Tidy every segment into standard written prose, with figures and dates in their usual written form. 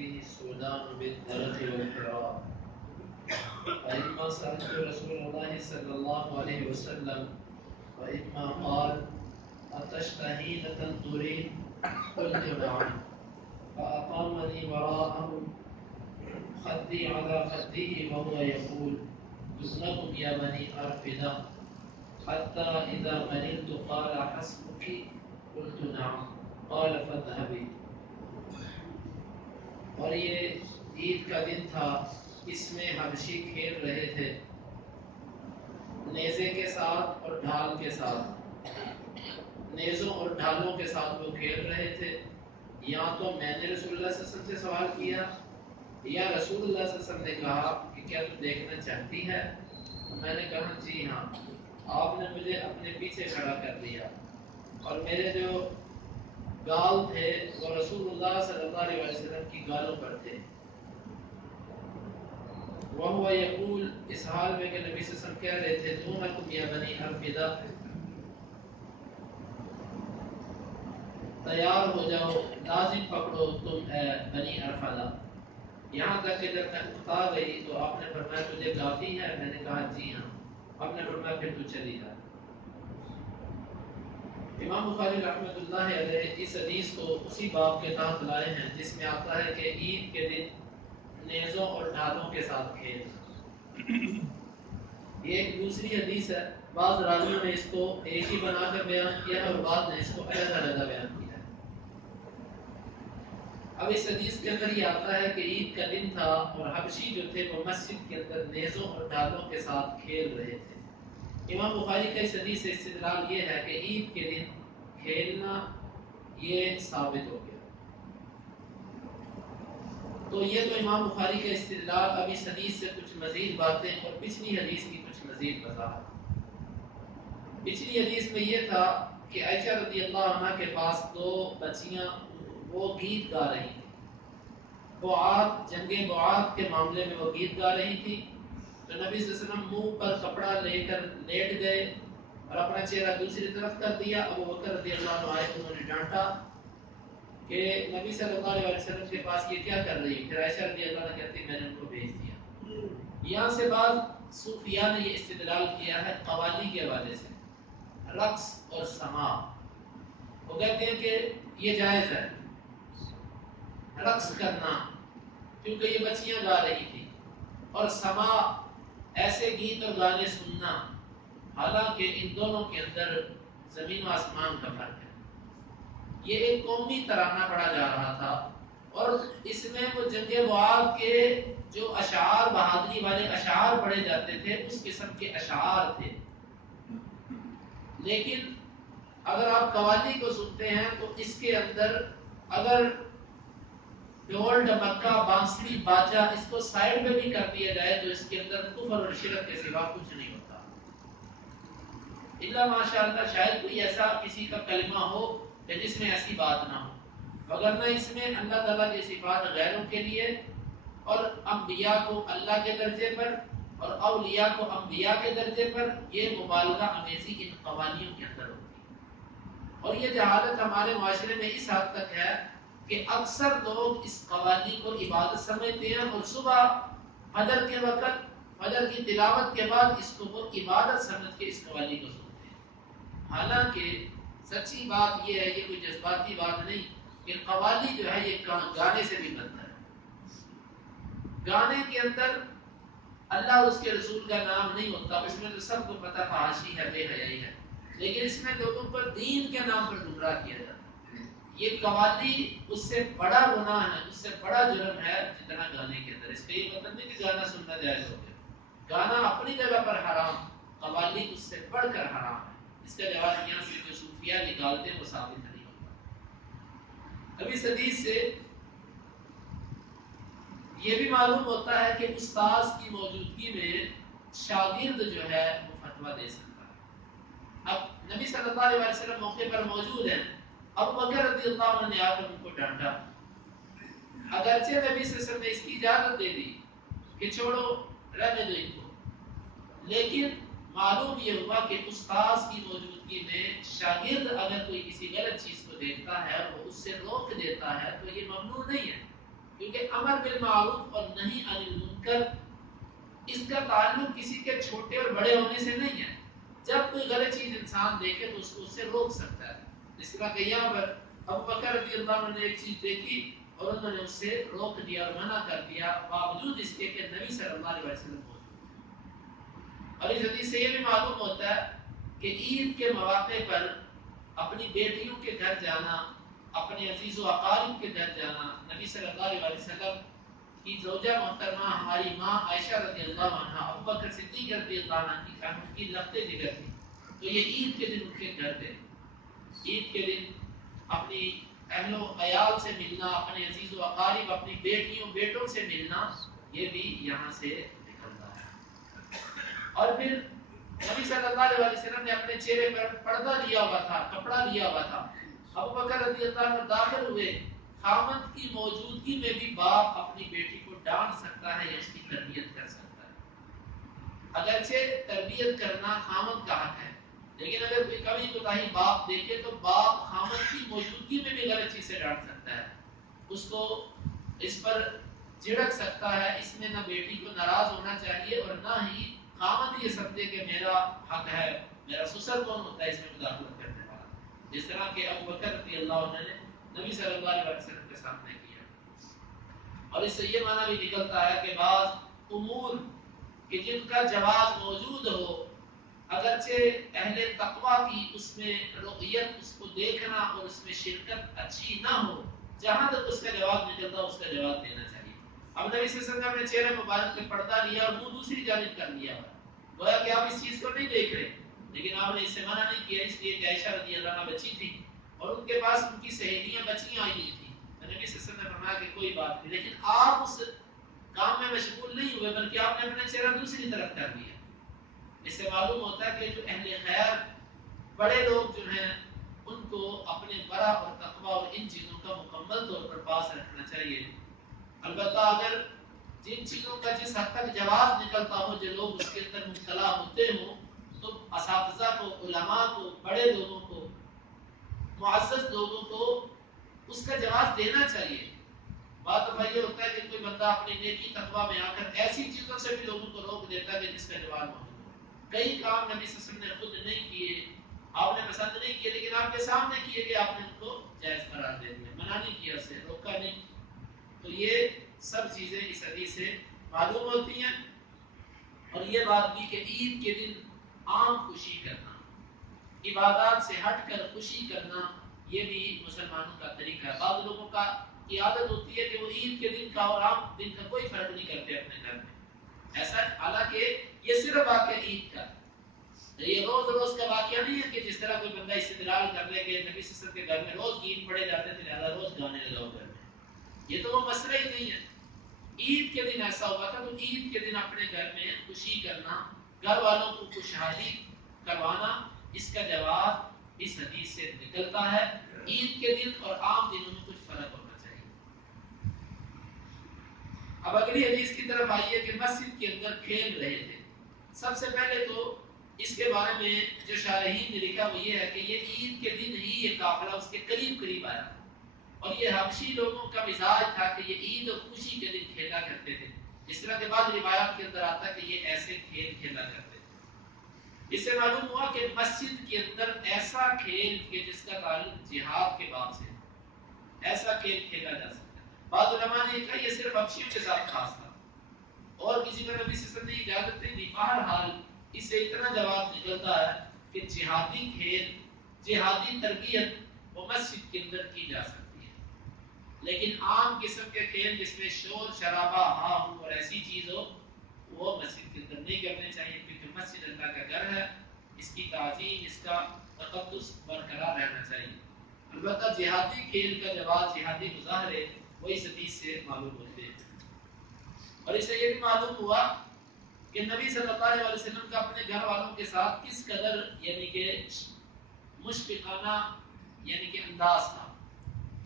فيه السودان بالدرك والحراء فإما سألت رسول الله صلى الله عليه وسلم وإما قال أتشتهين تنظرين قلت نعم فأقامني وراءه خدي على خده وهو يقول جزنكم يا بني أرفدة حتى إذا مللت قال حسبك قلت نعم قال فاذهبي. اور یہ عید کا دن تھا، اس میں حبشی کھیل رہے تھے نیزے کے ساتھ اور ڈھال کے ساتھ، نیزوں اور ڈھالوں کے ساتھ وہ کھیل رہے تھے۔ یا تو میں نے رسول اللہ صلی اللہ علیہ وسلم سے سوال کیا یا رسول اللہ صلی اللہ علیہ وسلم نے کہا کہ کیا تم دیکھنا چاہتی ہے؟ میں نے کہا جی ہاں۔ آپ نے مجھے اپنے پیچھے کھڑا کر دیا اور میرے جو گال تھے وہ رسول اللہ صلی اللہ علیہ وسلم کی گالوں پر تھے۔ وَهُوَ يَقُولُ، اس حال میں کہ نبی صلی اللہ علیہ وسلم کہہ رہے تھے دونکم یا بنی ارفدہ، تیار ہو جاؤ، لازم پکڑو تم بنی ارفدہ۔ یہاں تک کہ جب میں اٹھا گئی تو آپ نے فرمایا تجھے کافی ہے؟ میں نے کہا جی ہاں۔ آپ نے فرمایا پھر تو چلی جا۔ امام بخاری رحمۃ اللہ علیہ اس حدیث کو اسی باب کے تحت لائے ہیں جس میں آتا ہے کہ عید کے دن نیزوں اور ڈھالوں کے ساتھ کھیل۔ یہ ایک دوسری حدیث ہے، بعض راویوں نے اس کو ایک ہی بنا کر بیان کیا اور بعض نے اس کو علیحدہ بیان کیا ہے۔ اب اس حدیث کے اندر یہ آتا ہے کہ عید کا دن تھا اور حبشی جو تھے وہ مسجد کے اندر نیزوں اور ڈھالوں کے ساتھ کھیل رہے تھے۔ امام بخاری کا اس حدیث سے استدلال یہ ہے کہ عید کے دن کھیلنا یہ ثابت ہو گیا۔ تو یہ تو امام بخاری کا استدلال۔ اب اس حدیث سے کچھ مزید باتیں اور پچھلی حدیث کی کچھ مزید وضاحت۔ پچھلی حدیث میں یہ تھا کہ عائشہ رضی اللہ عنہ کے پاس دو بچیاں وہ گیت گا رہی تھی، جنگ بعات کے معاملے میں وہ گیت گا رہی تھی۔ تو نبی صلی اللہ علیہ وسلم منہ پر کپڑا لے کر لیٹ گئے اور اپنا چہرہ دوسری طرف کر دیا۔ ابو بکر رضی اللہ عنہ آئے، انہوں نے ڈانٹا کہ نبی صلی اللہ علیہ وسلم کے پاس یہ کیا کر رہی ہے؟ پھر عائشہ رضی اللہ عنہ کہتی میں نے ان کو بھیج دیا۔ یہاں سے بعض صوفیاء نے یہ استدلال کیا ہے قوالی کے حوالے سے، رقص اور سماع۔ وہ کہتے ہیں کہ یہ جائز ہے رقص کرنا کیونکہ یہ بچیاں گا رہی تھی، اور سماع ایسے گیت اور گانے سننا، حالانکہ ان دونوں کے اندر زمین و آسمان کا فرق ہے۔ یہ ایک قومی ترانہ پڑھا جا رہا تھا اور اس میں وہ جنگ بعات کے جو اشعار، بہادری والے اشعار پڑھے جاتے تھے، اس قسم کے اشعار تھے۔ لیکن اگر آپ قوالی کو سنتے ہیں تو اس کے اندر اگر ڈھول ڈمکا بانسری باجا اس کو سائڈ میں بھی کر دیا جائے تو اس کے اندر کفر اور شرک کے سوا کچھ نہیں ہوتا، الا ماشاءاللہ شاید کوئی ایسا کسی کا کلمہ ہو کہ جس میں ایسی بات نہ ہو، وگرنہ اس میں اللہ تعالیٰ کی صفات غیروں کے لیے اور انبیاء کو اللہ کے درجے پر اور اولیاء کو انبیاء کے درجے پر یہ مبالغہ امیزی ان قوالیوں کے اندر ہوتی ہے۔ اور یہ جہالت ہمارے معاشرے میں اس حد تک ہے کہ اکثر لوگ اس قوالی کو عبادت سمجھتے ہیں اور صبح فجر کے وقت فجر کی تلاوت کے بعد اس کو وہ عبادت سمجھ کے اس قوالی کو سنتے ہیں۔ حالانکہ سچی بات یہ ہے، یہ کوئی جذباتی بات نہیں کہ قوالی جو ہے یہ گانے سے بھی بدتر ہے۔ گانے کے اندر اللہ اور اس کے رسول کا نام نہیں ہوتا، اس میں تو سب کو پتہ فحاشی ہے، بے حیائی ہے، لیکن اس میں لوگوں پر دین کے نام پر گمراہ کیا جاتا ہے۔ یہ قوالی اس سے بڑا گناہ ہے، اس سے بڑا جرم ہے جتنا گانے کے اندر۔ اس کا یہ مطلب نہیں کہ گانا سننا جائز ہو گیا، گانا اپنی جگہ پر حرام، قوالی اس سے بڑھ کر حرام ہے۔ اس کا جواب یہاں سے جو صوفیاء نکالتے ہیں وہ ثابت نہیں ہوتا۔ اب اس حدیث سے یہ بھی معلوم ہوتا ہے کہ استاذ کی موجودگی میں شاگرد جو ہے وہ فتویٰ دے سکتا ہے۔ اب نبی صلی اللہ علیہ وسلم موقع پر موجود ہیں، ابو بکر رضی اللہ عنہ نے آ کر ان کو ڈانٹا، اگرچہ نبی صلی اللہ علیہ وسلم نے اس کی اجازت دے دی کہ چھوڑو رہنے دو ان کو، لیکن معلوم یہ ہوا کہ استاذ کی موجودگی میں شاگرد اگر کوئی کسی غلط چیز کو دیکھتا ہے اور وہ اس سے روک دیتا ہے تو یہ ممنوع نہیں ہے، کیونکہ امر بالمعروف اور نہی عن المنکر اس کا تعلق کسی کے چھوٹے اور بڑے ہونے سے نہیں ہے. جب کوئی غلط چیز انسان دیکھے تو اس کو اس سے روک سکتا ہے. جس طرح کہ یہاں پر ابو بکر رضی اللہ عنہ نے ایک چیز دیکھی اور انہوں نے اس سے روک دیا اور منع کر دیا باوجود اس کے کہ نبی صلی اللہ علیہ وسلم موجود تھے. اور اس حدیث سے یہ بھی معلوم ہوتا ہے کہ عید کے مواقع پر اپنی بیٹیوں کے گھر جانا، اپنے عزیز و اقارب کے گھر جانا، نبی صلی اللہ علیہ وسلم کی زوجہ محترمہ ہماری ماں عائشہ رضی اللہ عنہ، ابو بکر صدیق رضی اللہ عنہ کی لختے جگر تھی. تو یہ عید کے دن ان کے گھر تھے. عید کے دن اپنی اہل و عیال سے ملنا، اپنے عزیز و اقارب، اپنی بیٹیوں بیٹوں سے ملنا، یہ بھی یہاں سے نکلتا ہے. اور پھر نبی صلی اللہ علیہ وسلم نے اپنے چہرے پر پردہ لیا ہوا تھا، کپڑا لیا ہوا تھا. ابو بکر رضی اللہ عنہ داخل ہوئے. خامد کی موجودگی میں بھی باپ اپنی بیٹی کو ڈانٹ سکتا ہے یا اس کی تربیت کر سکتا ہے. اگرچہ تربیت کرنا خامد کا حق ہے، لیکن اگر کوئی کمی کوتاہی باپ دیکھے تو باپ خامد کی موجودگی میں بھی غلط چیز سے ڈانٹ سکتا ہے، اس کو اس پر جھڑک سکتا ہے. اس میں نہ بیٹی کو ناراض ہونا چاہیے اور نہ ہی خامد یہ سمجھے کہ میرا حق ہے، میرا سسر کون ہوتا ہے اس میں مداخلت کرنے والا. جس طرح کہ ابو بکر رضی اللہ عنہ نے نبی صلی اللہ علیہ وسلم کے سامنے کیا. اور اس سے یہ معنی بھی نکلتا ہے کہ بعض امور کہ جن کا جواز موجود ہو، اگرچہ اہل تقویٰ کی اس میں رؤیت، اس کو دیکھنا اور اس میں شرکت اچھی نہ ہو، جہاں تک اس کا جواب نکلتا اس کا جواب دینا چاہیے. اب نبی صلی اللہ علیہ وسلم نے چہرے مبارک پہ پردہ لیا اور منہ دوسری جانب کر لیا، گویا کہ آپ اس چیز کو نہیں دیکھ رہے، لیکن آپ نے اس سے منع نہیں کیا، اس لیے کہ عائشہ رضی اللہ عنہ بچی تھی اور ان کے پاس ان کی سہیلیاں بچیاں آئی ہوئی تھیں. نبی صلی اللہ علیہ وسلم نے فرمایا کہ کوئی بات نہیں، لیکن آپ اس کام میں مشغول نہیں ہوئے بلکہ آپ نے اپنا چہرہ دوسری طرف کر دیا. اس سے معلوم ہوتا ہے کہ جو اہل خیر بڑے لوگ جو ہیں ان کو اپنے برا اور تقویٰ اور ان چیزوں کا مکمل طور پر پاس رکھنا چاہیے. البتہ اگر جن چیزوں کا جس حد تک جواز نکلتا ہو، جو لوگ اس کے اندر مبتلا ہوتے ہوں، تو اساتذہ کو، علماء کو، بڑے لوگوں کو، معزز لوگوں کو اس کا جواز دینا چاہیے. بات اب یہ ہوتا ہے کہ کوئی بندہ اپنی نیکی تقویٰ میں آ کر ایسی چیزوں سے بھی لوگوں کو روک دیتا ہے کہ جس کا جواز موجود ہو. کئی کام نبی صلی اللہ علیہ وسلم نے خود نہیں کیے، آپ نے پسند نہیں کیے، لیکن آپ کے سامنے کیے گئے، آپ نے ان کو جائز قرار دے دیا، منع نہیں کیا، اسے روکا نہیں. تو یہ سب چیزیں اس حدیث سے معلوم ہوتی ہیں. اور یہ بات بھی کہ عید کے دن عام خوشی کرنا، عبادات سے ہٹ کر خوشی کرنا، یہ بھی مسلمانوں کا طریقہ ہے. بعض لوگوں کا کی عادت ہوتی ہے کہ وہ عید کے دن کا اور عام دن کا کوئی فرق نہیں کرتے اپنے گھر میں. ایسا حالانکہ یہ صرف واقعہ عید کا، یہ روز روز کا واقعہ نہیں ہے کہ جس طرح کوئی بندہ استدلال کر لے کہ نبی صلی اللہ علیہ وسلم کے گھر میں روز عید پڑھے جاتے تھے لہذا روز گانے لگاؤ گھر میں. یہ تو وہ مسئلہ ہی نہیں ہے. عید کے دن ایسا ہوا تھا تو عید کے دن اپنے گھر میں خوشی کرنا، گھر والوں کو خوشحالی کروانا، اس کا جواب اس حدیث سے نکلتا ہے. عید کے دن اور عام دنوں میں کچھ فرق ہونا چاہیے. اب اگلی حدیث کی طرف آئیے کہ مسجد کے اندر کھیل رہے تھے. سب سے پہلے تو اس کے بارے میں جو شارحین نے لکھا وہ یہ ہے کہ یہ عید کے دن ہی یہ قافلہ اس کے قریب قریب آیا اور یہ حبشی لوگوں کا مزاج تھا کہ یہ عید اور خوشی کے دن کھیلا کرتے تھے. اس طرح کے بعد روایات کے اندر آتا ہے کہ یہ ایسے کھیل کھیلا کرتے تھے. اس سے معلوم ہوا کہ مسجد کے اندر ایسا کھیل کہ جس کا تعلق جہاد کے باب سے، ایسا کھیل کھیلا جا سکتا ہے. بعض علماء نے کہا یہ صرف حبشیوں کے ساتھ خاص تھا اور کسی کو نبی صلی اللہ علیہ وسلم نے اجازت نہیں دی. بہرحال اس سے اتنا جواب نکلتا ہے کہ جہادی کھیل، جہادی تربیت وہ مسجد کے اندر کی جا سکتی ہے، لیکن عام قسم کے کھیل جس میں شور شرابہ ہا ہو اور ایسی چیز ہو وہ مسجد کے اندر نہیں کرنے چاہیے، کیونکہ مسجد اللہ کا گھر ہے، اس کی تعظیم، اس کا تقدس برقرار رہنا چاہیے. البتہ جہادی کھیل کا جواز، جہادی مظاہرے وہ اس حدیث سے معلوم ہوتے ہیں. اور اس سے یہ بھی معلوم ہوا کہ نبی صلی اللہ علیہ وسلم کا اپنے گھر والوں کے ساتھ کس قدر یعنی کہ مشفقانہ یعنی کہ انداز تھا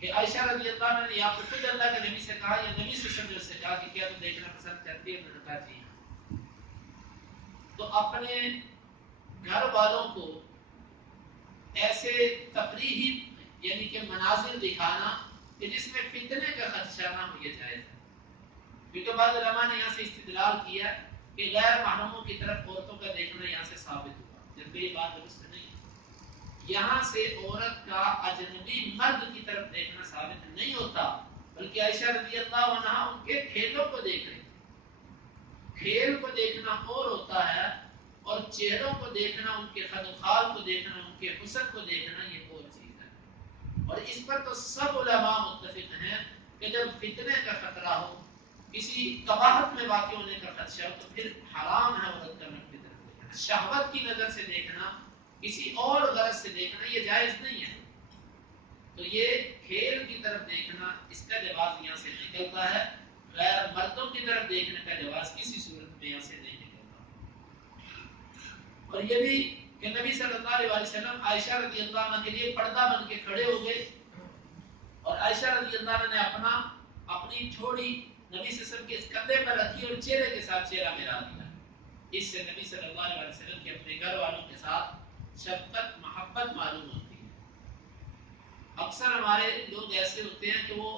کہ عائشہ رضی اللہ عنہ نے یا خود اللہ کے نبی سے کہا یا نبی صلی اللہ علیہ وسلم سے کہا کہ کیا تم دیکھنا پسند کرتی ہے؟ انہوں نے کہا جی ہاں. تو اپنے گھر والوں کو ایسے تفریحی یعنی کہ مناظر دکھانا کہ جس میں فتنے کا خدشانہ ہو یہ جائز ہے، کیونکہ بعض علماء نے یہاں سے استدلال کیا کہ غیر محرموں کی طرف عورتوں کا دیکھنا یہاں سے ثابت ہوا، جبکہ یہ بات درست نہیں ہے۔ یہاں سے عورت کا اجنبی مرد کی طرف دیکھنا ثابت نہیں ہوتا، بلکہ عائشہ رضی اللہ عنہا ان کے کھیلوں کو دیکھ رہی تھی۔ کھیل کو دیکھنا اور ہوتا ہے، اور چہروں کو دیکھنا، ان کے خد و خال کو دیکھنا، ان کے حسن کو دیکھنا یہ اور چیز ہے۔ اور اس پر تو سب علماء متفق ہیں کہ جب فتنے کا خطرہ ہو، کسی قباحت میں واقع ہونے کا خدشہ ہو، تو پھر حرام ہے عورت کا مرد کی طرف دیکھنا۔ شہوت کی نظر سے دیکھنا، کسی اور غرض سے دیکھنا یہ جائز نہیں ہے۔ تو یہ کھیل کی طرف دیکھنا، اس کا جواز یہاں سے نکلتا ہے، غیر مردوں کی طرف دیکھنے کا جواز کسی صورت میں یہاں سے نہیں نکلتا۔ اور یہ بھی کہ نبی صلی اللہ علیہ وسلم عائشہ رضی اللہ عنہ کے لیے پردہ بن کے کھڑے ہو گئے، اور عائشہ رضی اللہ عنہ نے اپنی تھوڑی نبی صلی اللہ علیہ وسلم کے کندھے پر رکھی اور چہرے کے ساتھ چہرہ ملا دیا۔ اس سے نبی صلی اللہ علیہ وسلم کے اپنے گھر والوں کے ساتھ شفقت محبت معلوم ہوتی ہے۔ اکثر ہمارے لوگ ایسے ہوتے ہیں کہ وہ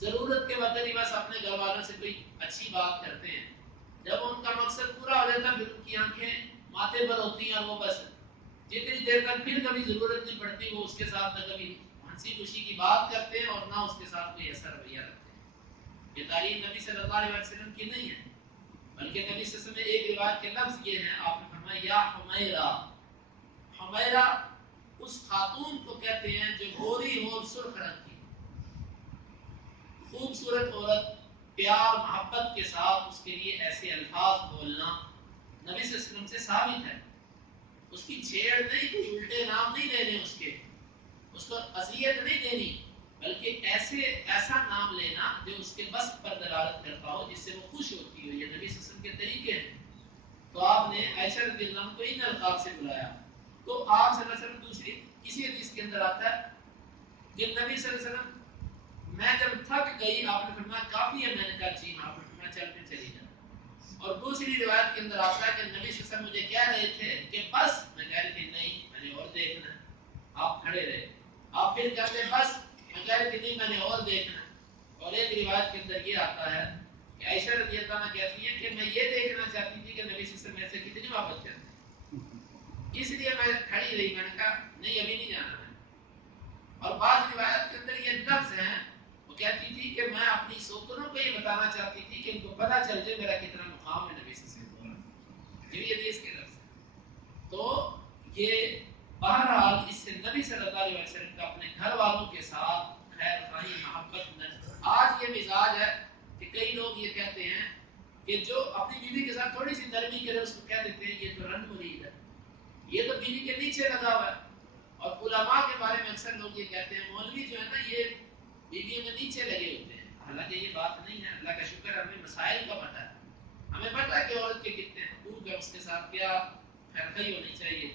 ضرورت کے وقت ہی بس اپنے گھر والوں سے کوئی اچھی بات کرتے ہیں، جب ان کا مقصد پورا ہو جاتا ہے پھر ان کی آنکھیں ماتھے پر ہوتی ہیں، اور وہ بس جتنی دیر تک پھر کبھی ضرورت نہیں پڑتی وہ اس کے ساتھ نہ کبھی ہنسی خوشی کی بات کرتے ہیں اور نہ اس کے ساتھ کوئی ایسا رویہ رکھتے ہیں۔ یہ تعلیم نبی صلی اللہ علیہ وسلم کی نہیں ہے، بلکہ نبی صلی اللہ علیہ وسلم میں ایک روایت کے لفظ یہ ہیں، آپ نے فرمایا یا حمیرہ۔ حمیرہ اس خاتون کو کہتے ہیں جو گوری اور سرخ رنگ کی، خوبصورت عورت، پیار محبت کے ساتھ اس کے لیے ایسے الفاظ بولنا نبی صلی اللہ علیہ وسلم سے ثابت ہے۔ اس کی چھیڑ نہیں، کوئی الٹے نام نہیں لینے اس کو اذیت نہیں دینی، بلکہ ایسا نام لینا جو اس کے بس پر دلالت کرتا ہو، جس سے وہ خوش ہوتی ہو، یہ نبی صلی اللہ علیہ وسلم کے طریقے ہیں۔ تو آپ نے عائشہ رضی اللہ عنہ کو ان الفاظ سے بلایا، تو آپ صلی اللہ علیہ وسلم دوسری کسی حدیث کے اندر آتا ہے کہ نبی صلی اللہ علیہ وسلم میں جب تھک گئی آپ نے فرمایا کافی ہے، میں نے کہا جی ہاں، آپ نے فرمایا چل پھر چلی جا۔ اور دوسری روایت کے اندر آتا ہے کہ نبی صلی اللہ علیہ وسلم مجھے کہہ رہے تھے کہ بس، میں کہہ رہی تھی نہیں میں نے اور دیکھنا ہے، آپ کھڑے رہے، آپ پھر کہتے بس، میں کہہ رہی تھی نہیں میں نے اور دیکھنا ہے۔ اور ایک روایت کے اندر یہ آتا ہے کہ عائشہ رضی اللہ عنہ کہتی ہیں کہ میں یہ دیکھنا چاہتی تھی کہ نبی صلی اللہ علیہ وسلم میرے سے کتنی محبت کرتے ہیں، اس لیے میں کھڑی رہی، میں نے کہا نہیں ابھی نہیں جانا ہے۔ اور بعض روایت کے اندر یہ لفظ ہیں، وہ کہتی تھی کہ میں اپنی سوتنوں کو یہ بتانا چاہتی تھی کہ ان کو پتہ چل جائے میرا کتنا مقام ہے نبی صلی اللہ علیہ وسلم، یہ حدیث کے لفظ ہے۔ تو یہ بہرحال اس سے نبی صلی اللہ علیہ وسلم کا اپنے گھر والوں کے ساتھ خیر خواہی محبت نظر۔ آج یہ مزاج ہے کہ کئی لوگ یہ کہتے ہیں کہ جو اپنی بیوی کے ساتھ تھوڑی سی نرمی کرے اس کو کہہ دیتے ہیں یہ تو رنگ مرید ہے، یہ تو بیوی کے نیچے لگا ہوا ہے۔ اور علماء کے بارے میں اکثر لوگ یہ کہتے ہیں مولوی جو ہے نا یہ بیویوں کے نیچے لگے ہوتے ہیں، حالانکہ یہ بات نہیں ہے۔ اللہ کا شکر ہے ہمیں مسائل کا پتہ ہے، ہمیں پتہ ہے کہ عورت کے کتنے حقوق ہیں، اس کے ساتھ کیا خیرخواہی ہونی چاہیے۔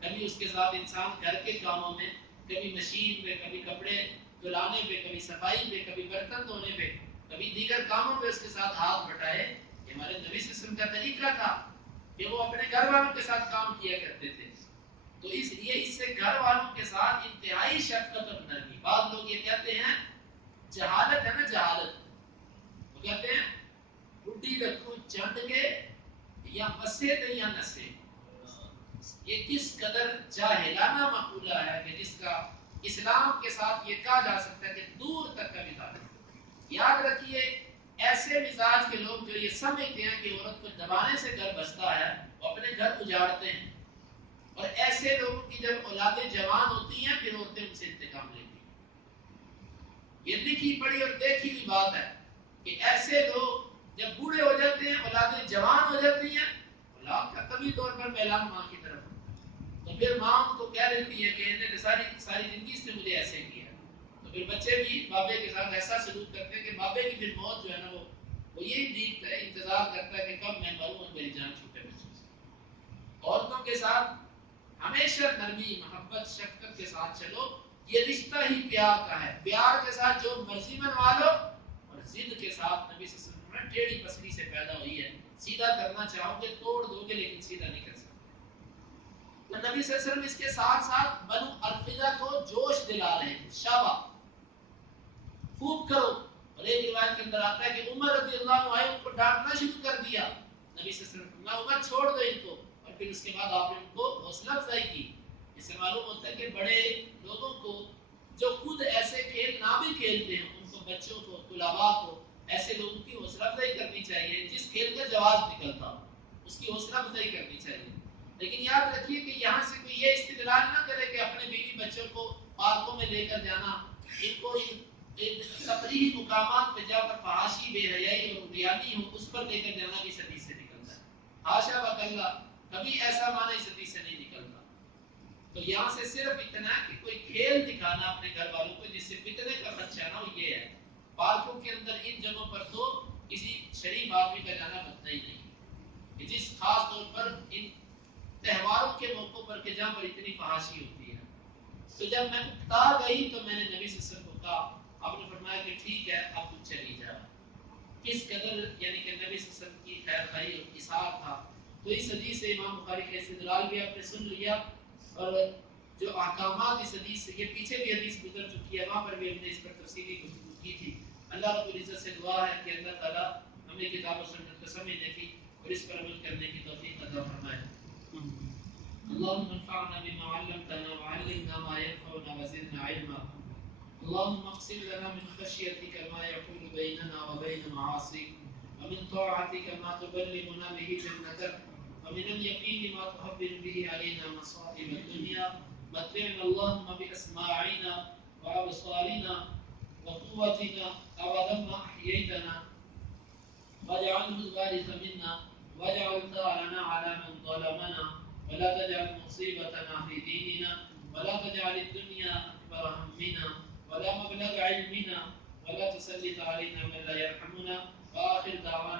کبھی اس کے ساتھ انسان گھر کے کاموں میں، کبھی مشین پہ، کبھی کپڑے دھلانے پہ، کبھی صفائی پہ، کبھی برتن دھونے پہ، کبھی دیگر کاموں پہ اس کے ساتھ ہاتھ بٹائے۔ یہ ہمارے نبی صلی اللہ علیہ وسلم کا طریقہ تھا کہ وہ اپنے گھر والوں کے ساتھ کام کیا کرتے تھے۔ تو اس لیے اس سے گھر والوں کے ساتھ انتہائی شفقت اور نرمی۔ بعض لوگ یہ کہتے ہیں جہالت ہے نا، جہالت، وہ کہتے ہیں بڈھی رکھو چند کے یا مسے تے یا نسے، یہ کس قدر جاہلانہ مقولہ ہے کہ جس کا اسلام کے ساتھ یہ کہا جا سکتا ہے کہ دور تک کا مزاج۔ یاد رکھیے ایسے مزاج کے لوگ جو یہ سمجھتے ہیں کہ عورت کو دبانے سے گھر بستا ہے، وہ اپنے گھر اجاڑتے ہیں، اور ایسے لوگوں کی جب اولادیں جوان ہوتی ہیں پھر عورتیں ان سے انتقام لیتی ہیں۔ یہ لکھی پڑھی اور دیکھی ہوئی بات ہے کہ ایسے لوگ جب بوڑھے ہو جاتے ہیں، اولادیں جوان ہو جاتی ہیں، اولاد کا طبی طور پر میلان ماں کی طرف ہوتا ہے، تو پھر ماں ان کو کہہ دیتی ہے کہ انہیں ساری زندگی اس نے مجھے ایسے کیا، تو پھر بچے بھی بابے کے ساتھ ایسا سلوک کرتے ہیں کہ بابے کی پھر موت جو ہے نا وہ یہی دیکھتا ہے، انتظار کرتا ہے کہ کب میں مروں اور میری جان چھوٹے بچوں سے۔ عورتوں کے ساتھ ہمیشہ نرمی محبت شفقت کے ساتھ چلو، یہ رشتہ ہی پیار کا ہے۔ پیار کے ساتھ جو مرضی منوا لو، اور ضد کے ساتھ نبی صلی اللہ علیہ وسلم ٹیڑھی پسلی سے پیدا ہوئی ہے، سیدھا کرنا چاہو گے توڑ دو گے لیکن سیدھا نہیں کر سکتے۔ تو نبی صلی اللہ علیہ وسلم اس کے ساتھ ساتھ بنو الفجا کو جوش دلا رہے تھے، شابہ خوب کرو، اندر آتا ہے کہ عمر رضی اللہ عنہ آئے ان کو ڈانٹنا شروع کر دیا. نبی صلی اللہ علیہ وسلم نے عمر چھوڑ دو ان کو, اور پھر اس کے بعد آپ نے ان کو حوصلہ افزائی کی. اس سے معلوم ہوتا ہے کہ بڑے لوگوں کو جو خود ایسے کھیل نہ بھی کھیلتے ہیں ان کو, بچوں کو, طلباء کو, ایسے لوگوں کی حوصلہ افزائی کرنی چاہیے. جس کھیل کا جواز نکلتا ہو اس کی حوصلہ افزائی کرنی چاہیے. لیکن یاد رکھیے کہ یہاں سے کوئی یہ استدلال نہ کرے کہ اپنے بیوی بچوں کو پارکوں میں لے کر جانا, ان کو تفریحی مقامات پہ جا کر فحاشی, بے حیائی اور عریانی ہو اس پر لے کر جانا بھی اس حدیث سے نکلتا ہے. حاشا وکلا, کبھی ایسا معنی اس حدیث سے نہیں نکلتا. تو یہاں سے صرف اتنا کہ کوئی کھیل دکھانا اپنے گھر والوں کو جس سے فتنے کا خدشہ نہ ہو, یہ ہے. پارکوں کے اندر ان جگہوں پر تو کسی شریف آدمی کا جانا بنتا ہی نہیں, کہ جس خاص طور پر ان تہواروں کے موقعوں پر کہ جہاں پر اتنی فحاشی ہوتی ہے. تو جب میں اکتا گئی تو میں نے نبی صلی اللہ علیہ وسلم کو کہا, آپ نے فرمایا کہ ٹھیک ہے اب تم چلی جا. کس قدر یعنی کہ نبی صلی اللہ علیہ وسلم کی خیر خواہی اور اثار تھا. تو اس حدیث سے امام بخاری کا استدلال بھی آپ نے سن لیا, اور جو احکامات اس حدیث سے, یہ پیچھے بھی حدیث گزر چکی ہے, وہاں پر بھی ہم نے اس پر تفصیلی گفتگو کی تھی. اللہ رب العزت سے دعا ہے کہ اللہ تعالیٰ ہمیں کتاب و سنت کو سمجھنے کی اور اس پر عمل کرنے کی توفیق عطا فرمائے. اللهم انفعنا بما علمتنا وعلمنا ما ينفعنا وزدنا علما. اللهم اقسم لنا من خشيتك ما يحول بيننا وبين معاصيك, ومن طاعتك ما تبلغنا به جنتك, ومن اليقين ما تهون به علينا مصائب الدنيا. متعنا اللهم بأسماعنا وأبصارنا وقوتنا أبدا ما أحييتنا, واجعله الوارث منا, واجعل ثارنا على من ظلمنا, ولا تجعل مصيبتنا في ديننا, ولا تجعل الدنيا أكبر همنا ولا مبلغ علمنا, ولا تسلط علينا من لا يرحمنا. وآخر دعوانا